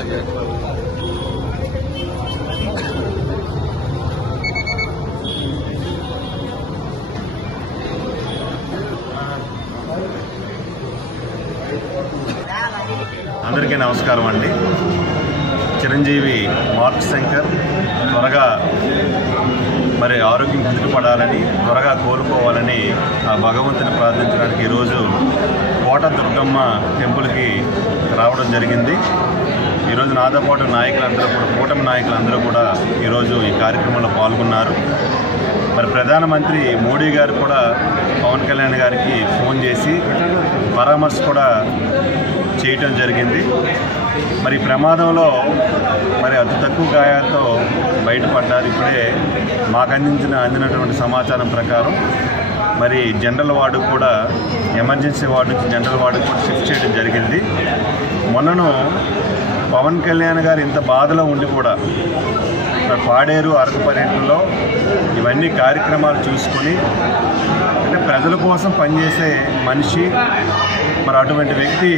అందరికీ నమస్కారం అండి. చిరంజీవి మార్క్ శంకర్ త్వరగా ఆరోగ్యం కుదుటపడాలని, త్వరగా కోలుకోవాలని ఆ భగవంతుని ప్రార్థించడానికి ఈరోజు కోట దుర్గమ్మ టెంపుల్కి రావడం జరిగింది. ఈరోజు నాతో పాటు నాయకులందరూ కూడా, కూటమి నాయకులందరూ కూడా ఈరోజు ఈ కార్యక్రమంలో పాల్గొన్నారు. ప్రధానమంత్రి మోడీ గారు కూడా పవన్ కళ్యాణ్ గారికి ఫోన్ చేసి పరామర్శ కూడా చేయటం జరిగింది. ఈ ప్రమాదంలో అతి తక్కువ గాయాలతో బయటపడ్డారు. ఇప్పుడే మాకు అందినటువంటి సమాచారం ప్రకారం జనరల్ వార్డు కూడా, ఎమర్జెన్సీ వార్డు నుంచి జనరల్ వార్డు కూడా షిఫ్ట్ చేయడం జరిగింది. మొన్నను పవన్ కళ్యాణ్ గారు ఇంత బాధలో ఉండి కూడా పాడేరు, అరకు పర్యటనలో ఇవన్నీ కార్యక్రమాలు చూసుకొని, ప్రజల కోసం పనిచేసే మనిషి, అటువంటి వ్యక్తి